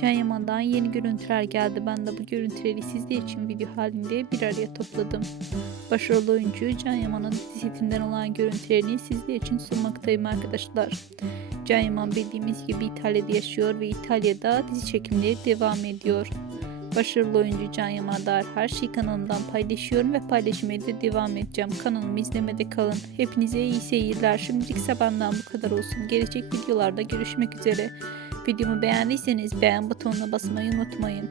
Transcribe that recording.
Can Yaman'dan yeni görüntüler geldi. Ben de bu görüntüleri sizler için video halinde bir araya topladım. Başarılı oyuncu Can Yaman'ın dizi setinden olan görüntülerini sizler için sunmaktayım arkadaşlar. Can Yaman bildiğimiz gibi İtalya'da yaşıyor ve İtalya'da dizi çekimleri devam ediyor. Başarılı oyuncu Can Yaman dair her şeyi kanalımdan paylaşıyorum ve paylaşmaya da devam edeceğim. Kanalımı izlemede kalın. Hepinize iyi seyirler. Şimdilik benden bu kadar olsun. Gelecek videolarda görüşmek üzere. Videomu beğendiyseniz beğen butonuna basmayı unutmayın.